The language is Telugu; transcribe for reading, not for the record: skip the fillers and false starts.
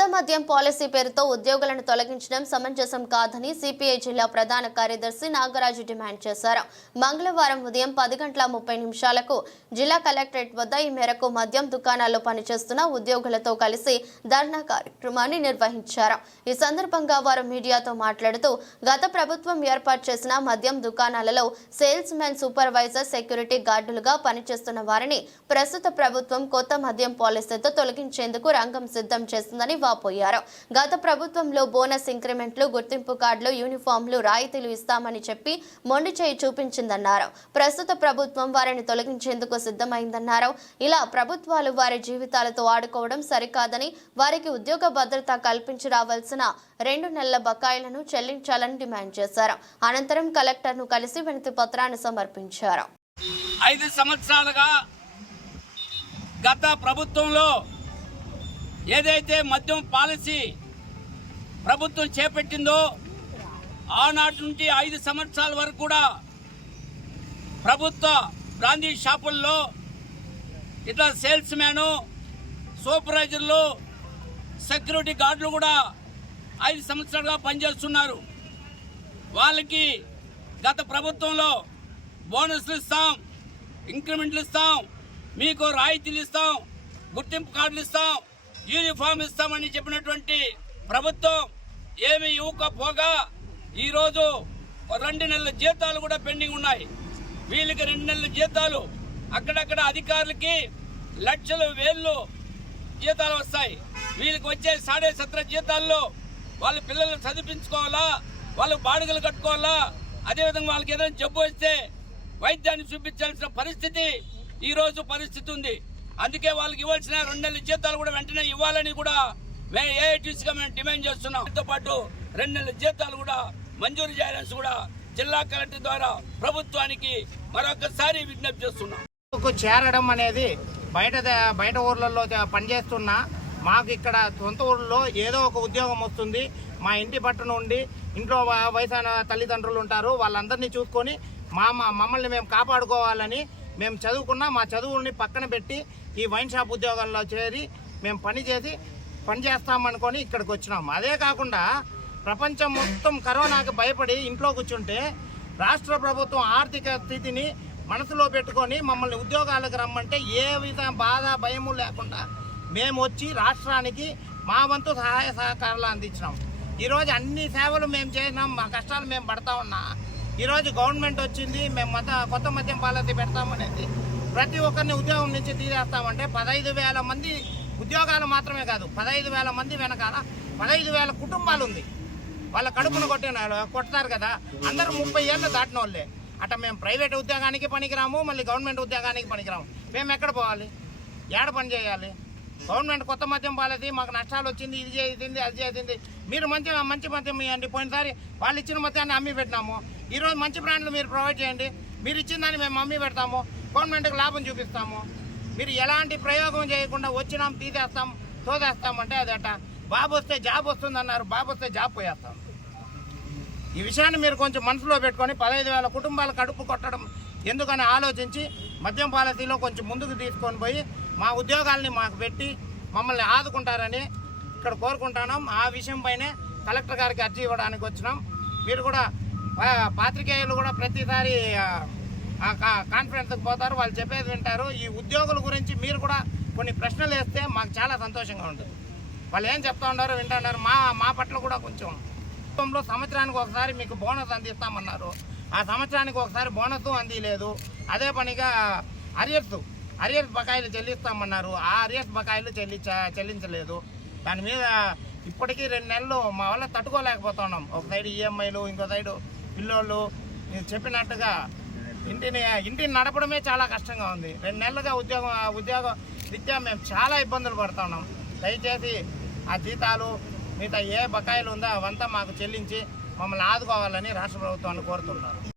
కొత్త మద్యం పాలసీ పేరుతో ఉద్యోగులను తొలగించడం సమంజసం కాదని సిపిఐ జిల్లా ప్రధాన కార్యదర్శి నాగరాజు డిమాండ్ చేశారు. మంగళవారం ఉదయం 10:30 జిల్లా కలెక్టరేట్ వద్ద ఈ మేరకు మద్యం దుకాణాల్లో పనిచేస్తున్న ఉద్యోగులతో కలిసి ధర్నా కార్యక్రమాన్ని నిర్వహించారు. ఈ సందర్భంగా వారు మీడియాతో మాట్లాడుతూ గత ప్రభుత్వం ఏర్పాటు చేసిన మద్యం దుకాణాలలో సేల్స్ మెన్, సూపర్వైజర్, సెక్యూరిటీ గార్డులుగా పనిచేస్తున్న వారిని ప్రస్తుత ప్రభుత్వం కొత్త మద్యం పాలసీతో తొలగించేందుకు రంగం సిద్ధం చేస్తుందని వాపోయారు. గత ప్రభుత్వంలో బోనస్, ఇంక్రిమెంట్లు, గుర్తింపు కార్డులు, యూనిఫామ్లు, రాయితీలు ఇస్తామని చెప్పి మొండి చేయి చూపించిందన్నారు. ప్రస్తుత ప్రభుత్వం వారిని తొలగించేందుకు సిద్ధమైందన్నారు. ఇలా ప్రభుత్వాలు వారి జీవితాలతో ఆడుకోవడం సరికాదని, వారికి ఉద్యోగ భద్రత కల్పించి రావాల్సిన 2 నెలల బకాయిలను చెల్లించాలని డిమాండ్ చేశారు. అనంతరం కలెక్టర్ను కలిసి వినతి పత్రాన్ని సమర్పించారు. 5 సంవత్సరాలుగా గత ప్రభుత్వంలో ఏదైతే మద్యం పాలసీ ప్రభుత్వం చేపట్టిందో ఆనాటి నుండి 5 సంవత్సరాల వరకు కూడా ప్రభుత్వ బ్రాందీ షాపుల్లో ఇట్లా సేల్స్ మ్యాను, సూపర్వైజర్లు, సెక్యూరిటీ గార్డులు కూడా 5 సంవత్సరాలుగా పనిచేస్తున్నారు. వాళ్ళకి గత ప్రభుత్వంలో బోనస్లు ఇస్తాం, ఇంక్రిమెంట్లు ఇస్తాం, మీకు రాయితీలు ఇస్తాం, గుర్తింపు కార్డులు ఇస్తాం, యూనిఫామ్ ఇస్తామని చెప్పినటువంటి ప్రభుత్వం ఏమి ఇవ్వకపోగా ఈరోజు 2 నెలల జీతాలు కూడా పెండింగ్ ఉన్నాయి. వీళ్ళకి 2 నెలల జీతాలు, అక్కడక్కడ అధికారులకి లక్షలు వేళ్ళు జీతాలు వస్తాయి. వీళ్ళకి వచ్చే 17.5 జీతాల్లో వాళ్ళ పిల్లలు చదివించుకోవాలా, వాళ్ళు బాడుగలు కట్టుకోవాలా, అదేవిధంగా వాళ్ళకి ఏదైనా జబ్బు వస్తే వైద్యాన్ని చూపించాల్సిన పరిస్థితి ఈరోజు పరిస్థితి ఉంది. అందుకే వాళ్ళకి ఇవ్వాల్సిన 2 నెలల జీతాలు కూడా వెంటనే ఇవ్వాలని కూడా మేము ఏఐటీసీగా మేము డిమాండ్ చేస్తున్నాం. దాంతో పాటు 2 నెలల జీతాలు కూడా మంజూరు చేయాలని కూడా జిల్లా కలెక్టర్ ద్వారా ప్రభుత్వానికి మరొకసారి విజ్ఞప్తి చేస్తున్నాం. చేరడం అనేది బయట ఊర్లలో పనిచేస్తున్నా మాకు ఇక్కడ సొంత ఊర్లో ఏదో ఒక ఉద్యోగం వస్తుంది. మా ఇంటి పట్టున ఉండి ఇంట్లో వయసైన తల్లిదండ్రులు ఉంటారు, వాళ్ళందరినీ చూసుకొని మమ్మల్ని మేము కాపాడుకోవాలని మేము చదువుకున్నా మా చదువుల్ని పక్కన పెట్టి ఈ వైన్ షాప్ ఉద్యోగాల్లో చేరి మేము పని చేస్తామనుకొని ఇక్కడికి వచ్చినాం. అదే కాకుండా ప్రపంచం మొత్తం కరోనాకి భయపడి ఇంట్లో కూర్చుంటే రాష్ట్ర ప్రభుత్వం ఆర్థిక స్థితిని మనసులో పెట్టుకొని మమ్మల్ని ఉద్యోగాలకు రమ్మంటే ఏ విధ బాధ, భయము లేకుండా మేము వచ్చి రాష్ట్రానికి మా వంతు సహాయ సహకారాలు అందించినాం. ఈరోజు అన్ని సేవలు మేము చేసినాం, మా కష్టాలు మేము పడతా ఉన్నా. ఈరోజు గవర్నమెంట్ వచ్చింది, మేము కొత్త మద్యం పాలసీ పెడతామనేది ప్రతి ఒక్కరిని ఉద్యోగం నుంచి తీసేస్తామంటే 15,000 మంది ఉద్యోగాలు మాత్రమే కాదు, 15,000 మంది వెనకాల 15,000 కుటుంబాలు ఉంది. వాళ్ళ కడుపును కొడతారు కదా, అందరూ 30 ఏళ్ళు దాటిన వాళ్ళే. అట్లా మేము ప్రైవేట్ ఉద్యోగానికి పనికిరాము, మళ్ళీ గవర్నమెంట్ ఉద్యోగానికి పనికిరాము. మేము ఎక్కడ పోవాలి, ఏడ పని చేయాలి? గవర్నమెంట్ కొత్త మద్యం పాలసీ మాకు నష్టాలు వచ్చింది, ఇది చేసింది, అది చేసింది. మీరు మంచి మద్యం ఇవ్వండి. పోయినసారి వాళ్ళు ఇచ్చిన మద్యాన్ని అమ్మి పెట్టినాము. ఈరోజు మంచి బ్రాండ్లు మీరు ప్రొవైడ్ చేయండి. మీరు ఇచ్చిన దాన్ని మేము అమ్మి పెడతాము, గవర్నమెంట్కి లాభం చూపిస్తాము. మీరు ఎలాంటి ప్రయోగం చేయకుండా వచ్చినాం తీసేస్తాం, తోదేస్తామంటే అదట. బాబు వస్తే జాబ్ వస్తుందన్నారు, బాబు వస్తే జాబ్ పోయేస్తాం. ఈ విషయాన్ని మీరు కొంచెం మనసులో పెట్టుకొని 15,000 కుటుంబాలు కడుపు కొట్టడం ఎందుకని ఆలోచించి మద్యం పాలసీలో కొంచెం ముందుకు తీసుకొని పోయి మా ఉద్యోగాల్ని మాకు పెట్టి మమ్మల్ని ఆదుకుంటారని ఇక్కడ కోరుకుంటున్నాం. ఆ విషయం పైనే కలెక్టర్ గారికి అర్జీ ఇవ్వడానికి వచ్చినాం. మీరు కూడా పాత్రికేయులు కూడా ప్రతిసారి కాన్ఫరెన్స్కి పోతారు, వాళ్ళు చెప్పేది వింటారు. ఈ ఉద్యోగుల గురించి మీరు కూడా కొన్ని ప్రశ్నలు వేస్తే మాకు చాలా సంతోషంగా ఉంటుంది. వాళ్ళు ఏం చెప్తా ఉన్నారో వింటున్నారు. మా పట్ల కూడా కొంచెం సంవత్సరానికి ఒకసారి మీకు బోనస్ అందిస్తామన్నారు. ఆ సంవత్సరానికి ఒకసారి బోనస్ అందిలేదు. అదే పనిగా అరియర్స్ బకాయిలు చెల్లిస్తామన్నారు. ఆ అరియర్స్ బకాయిలు చెల్లించలేదు. దాని మీద ఇప్పటికీ 2 నెలలు మా వల్ల తట్టుకోలేకపోతున్నాం. ఒక సైడ్ ఈఎంఐలు, ఇంకో సైడు పిల్లోళ్ళు. చెప్పినట్టుగా ఇంటిని నడపడమే చాలా కష్టంగా ఉంది. 2 నెలలుగా ఉద్యోగ రీత్యా మేము చాలా ఇబ్బందులు పడుతున్నాం. దయచేసి ఆ జీతాలు, మిగతా ఏ బకాయిలు ఉందో అవంతా మాకు చెల్లించి మమ్మల్ని ఆదుకోవాలని రాష్ట్ర ప్రభుత్వాన్ని కోరుతున్నారు.